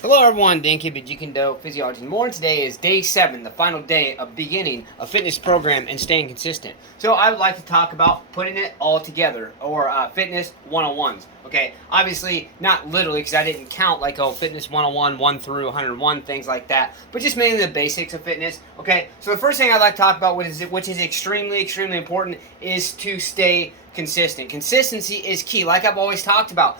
Hello everyone, Dan Kibbe, Jeet Physiology and More. And today is day 7, the final day of beginning a fitness program and staying consistent. So I would like to talk about putting it all together, or fitness 101s. Okay, obviously not literally because I didn't count like fitness 101, 1 through 101, things like that, but just mainly the basics of fitness. Okay, so the first thing I'd like to talk about, which is extremely important, is to stay consistent. Consistency is key, like I've always talked about.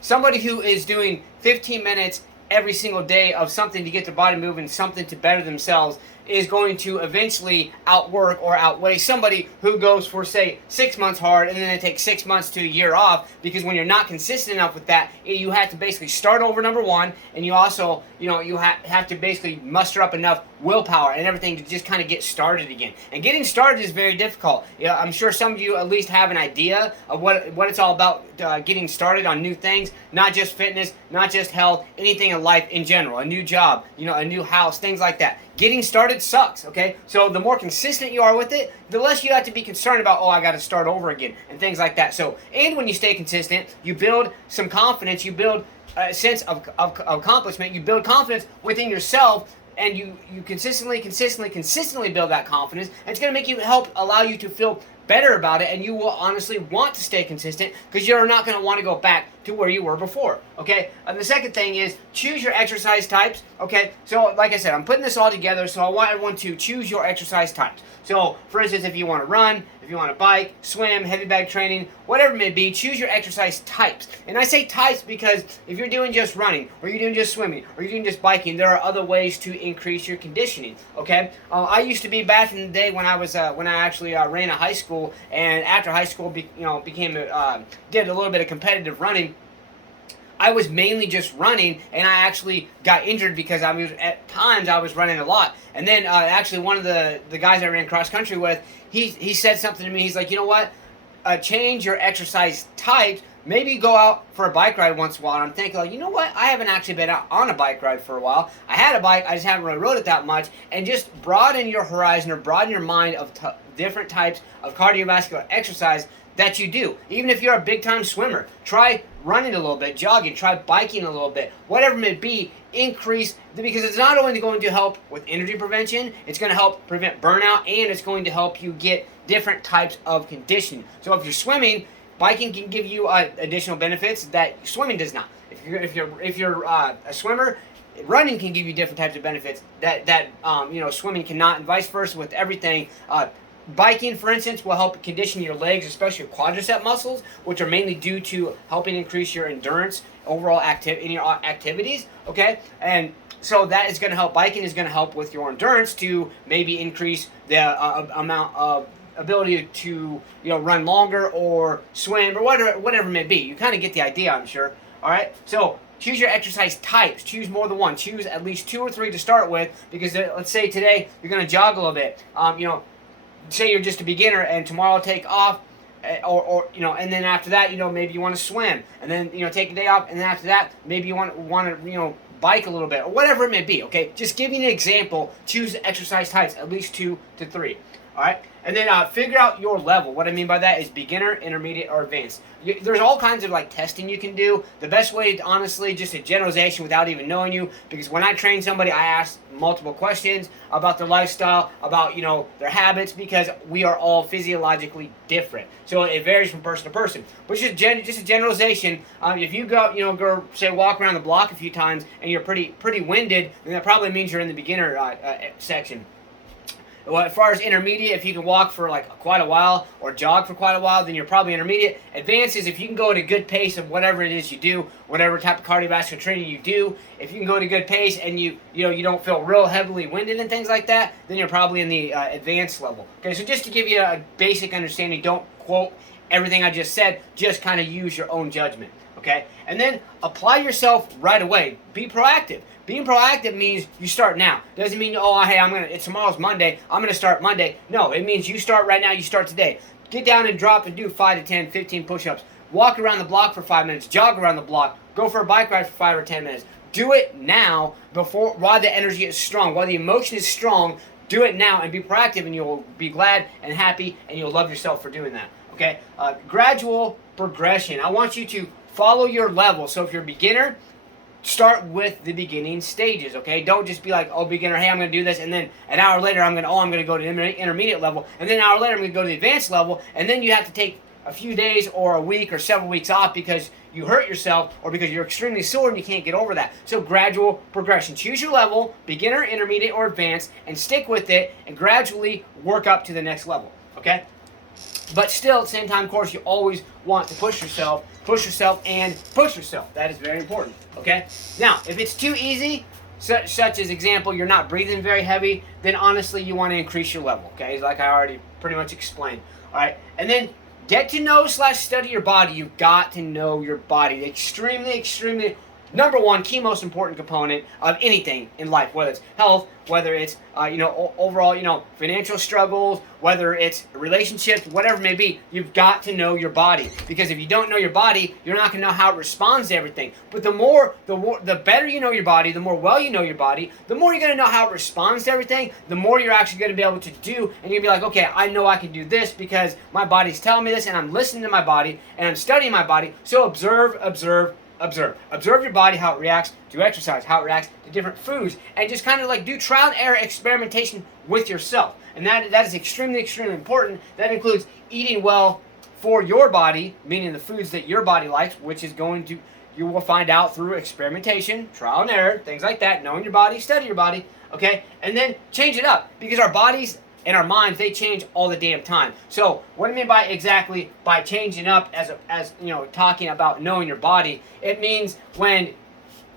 Somebody who is doing 15 minutes every single day of something to get their body moving, something to better themselves, is going to eventually outwork or outweigh somebody who goes for, say, 6 months hard and then they take 6 months to a year off. Because when you're not consistent enough with that, you have to basically start over, number one, and you also, you have to basically muster up enough willpower and everything to just kind of get started again. And getting started is very difficult. I'm sure some of you at least have an idea of what it's all about, getting started on new things, not just fitness, not just health, anything in life in general, a new job, a new house, things like that. Getting started sucks, okay? So the more consistent you are with it, the less you have to be concerned about, I got to start over again, and things like that. So, and when you stay consistent, you build some confidence, you build a sense of accomplishment, you build confidence within yourself, and you consistently build that confidence, and it's going to make you allow you to feel better about it, and you will honestly want to stay consistent because you're not going to want to go back to where you were before. Okay, and the second thing is choose your exercise types. Okay, so like I said, I'm putting this all together, so I want everyone to choose your exercise types. So for instance, if you want to run, if you want to bike, swim, heavy bag training, whatever it may be, choose your exercise types. And I say types because if you're doing just running, or you're doing just swimming, or you're doing just biking, there are other ways to increase your conditioning. Okay, I used to be, back in the day when I was when I actually ran a high school, and after high school, did a little bit of competitive running. I was mainly just running, and I actually got injured because at times I was running a lot. And then actually one of the guys I ran cross country with, he said something to me. He's like, you know what? Change your exercise types. Maybe go out for a bike ride once in a while. And I'm thinking, like, you know what? I haven't actually been out on a bike ride for a while. I had a bike, I just haven't really rode it that much. And just broaden your horizon, or broaden your mind of different types of cardiovascular exercise that you do. Even if you're a big-time swimmer, try running a little bit, jogging, try biking a little bit, whatever it may be. Increase, because it's not only going to help with energy prevention, it's going to help prevent burnout, and it's going to help you get different types of conditioning. So if you're swimming, biking can give you additional benefits that swimming does not. If you're a swimmer, running can give you different types of benefits that swimming cannot, and vice versa with everything. Biking, for instance, will help condition your legs, especially your quadricep muscles, which are mainly due to helping increase your endurance overall in your activities. Okay, and so that is going to help. Biking is going to help with your endurance to maybe increase the amount of ability to run longer or swim or whatever it may be. You kind of get the idea, I'm sure. All right, so choose your exercise types. Choose more than one. Choose at least 2 or 3 to start with, because let's say today you're going to jog a little bit. Say you're just a beginner, and tomorrow take off, and then after that, maybe you want to swim, and then take a day off, and then after that, maybe you want to bike a little bit, or whatever it may be. Okay, just give you an example. Choose exercise types, at least 2 to 3. All right, and then figure out your level. What I mean by that is beginner, intermediate, or advanced. There's all kinds of testing you can do. The best way, honestly, just a generalization without even knowing you, because when I train somebody, I ask multiple questions about their lifestyle, about their habits, because we are all physiologically different. So it varies from person to person. But just a generalization. If you go say walk around the block a few times and you're pretty winded, then that probably means you're in the beginner section. Well, as far as intermediate, if you can walk for quite a while or jog for quite a while, then you're probably intermediate. Advanced is if you can go at a good pace of whatever it is you do, whatever type of cardiovascular training you do. If you can go at a good pace and you don't feel real heavily winded and things like that, then you're probably in the advanced level. Okay, so just to give you a basic understanding, don't quote everything I just said. Just kind of use your own judgment. Okay, and then apply yourself right away. Be proactive. Being proactive means you start now. Doesn't mean, hey, tomorrow's Monday, I'm gonna start Monday. No, it means you start right now. You start today. Get down and drop and do 5 to 10, 15 push-ups. Walk around the block for 5 minutes. Jog around the block. Go for a bike ride for 5 or 10 minutes. Do it now while the energy is strong, while the emotion is strong. Do it now and be proactive, and you'll be glad and happy, and you'll love yourself for doing that. Okay, gradual progression. I want you to follow your level. So if you're a beginner, start with the beginning stages, okay? Don't just be like, oh, beginner, hey, I'm going to do this, and then an hour later I'm going to go to the intermediate level, and then an hour later I'm going to go to the advanced level, and then you have to take a few days or a week or several weeks off because you hurt yourself or because you're extremely sore and you can't get over that. So gradual progression. Choose your level, beginner, intermediate, or advanced, and stick with it and gradually work up to the next level, okay? But still, at the same time, of course, you always want to push yourself, and push yourself. That is very important, okay? Now, if it's too easy, such as example, you're not breathing very heavy, then honestly, you want to increase your level, okay? Like I already pretty much explained, all right? And then get to know / study your body. You've got to know your body. The extremely number one, key, most important component of anything in life, whether it's health, whether it's overall financial struggles, whether it's relationships, whatever it may be. You've got to know your body, because if you don't know your body, you're not going to know how it responds to everything. But the better you know your body, the more well you know your body, the more you're going to know how it responds to everything. The more you're actually going to be able to do, and you'll be like, okay, I know I can do this because my body's telling me this, and I'm listening to my body, and I'm studying my body. So observe your body, how it reacts to exercise, how it reacts to different foods, and just kind of like do trial and error experimentation with yourself. And that is extremely important. That includes eating well for your body, meaning the foods that your body likes, which is you will find out through experimentation, trial and error, things like that, knowing your body, study your body, okay? And then change it up, because our bodies and our minds, they change all the damn time. So what I mean by changing up, as talking about knowing your body, it means when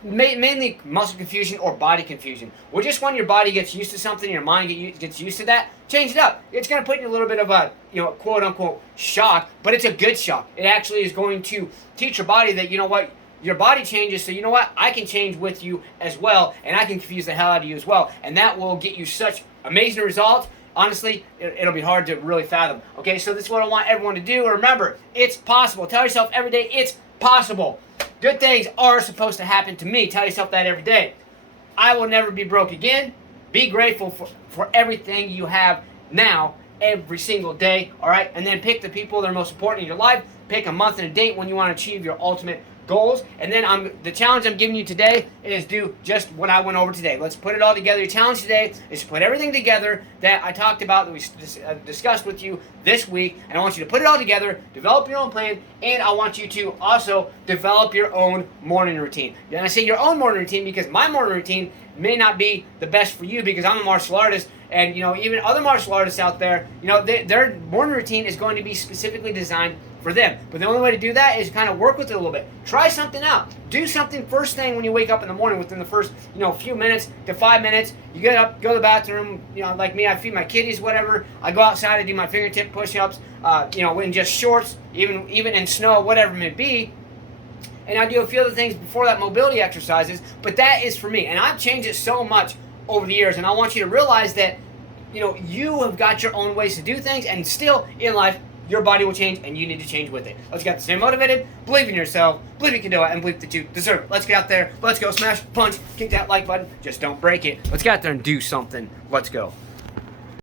mainly muscle confusion or body confusion. Well, just when your body gets used to something, your mind gets used to that, change it up. It's going to put you in a little bit of a quote unquote shock, but it's a good shock. It actually is going to teach your body that your body changes, so I can change with you as well, and I can confuse the hell out of you as well, and that will get you such amazing results. Honestly, it'll be hard to really fathom. Okay, so this is what I want everyone to do. Remember, it's possible. Tell yourself every day, it's possible. Good things are supposed to happen to me. Tell yourself that every day. I will never be broke again. Be grateful for everything you have now, every single day. All right, and then pick the people that are most important in your life. Pick a month and a date when you want to achieve your ultimate goals. And then the challenge I'm giving you today is do just what I went over today. Let's put it all together. Your challenge today is to put everything together that I talked about, that we discussed with you this week, and I want you to put it all together, develop your own plan, and I want you to also develop your own morning routine. And I say your own morning routine because my morning routine may not be the best for you, because I'm a martial artist, and even other martial artists out there, their morning routine is going to be specifically designed for them. But the only way to do that is kind of work with it a little bit. Try something out. Do something first thing when you wake up in the morning, within the first few minutes to 5 minutes. You get up, go to the bathroom. Like me, I feed my kitties, whatever. I go outside, I do my fingertip push-ups. In just shorts, even in snow, whatever it may be. And I do a few other things before that, mobility exercises. But that is for me, and I've changed it so much over the years. And I want you to realize that you have got your own ways to do things, and still in life, your body will change, and you need to change with it. Let's get to stay motivated, believe in yourself, believe you can do it, and believe that you deserve it. Let's get out there. Let's go smash, punch, kick that like button. Just don't break it. Let's get out there and do something. Let's go.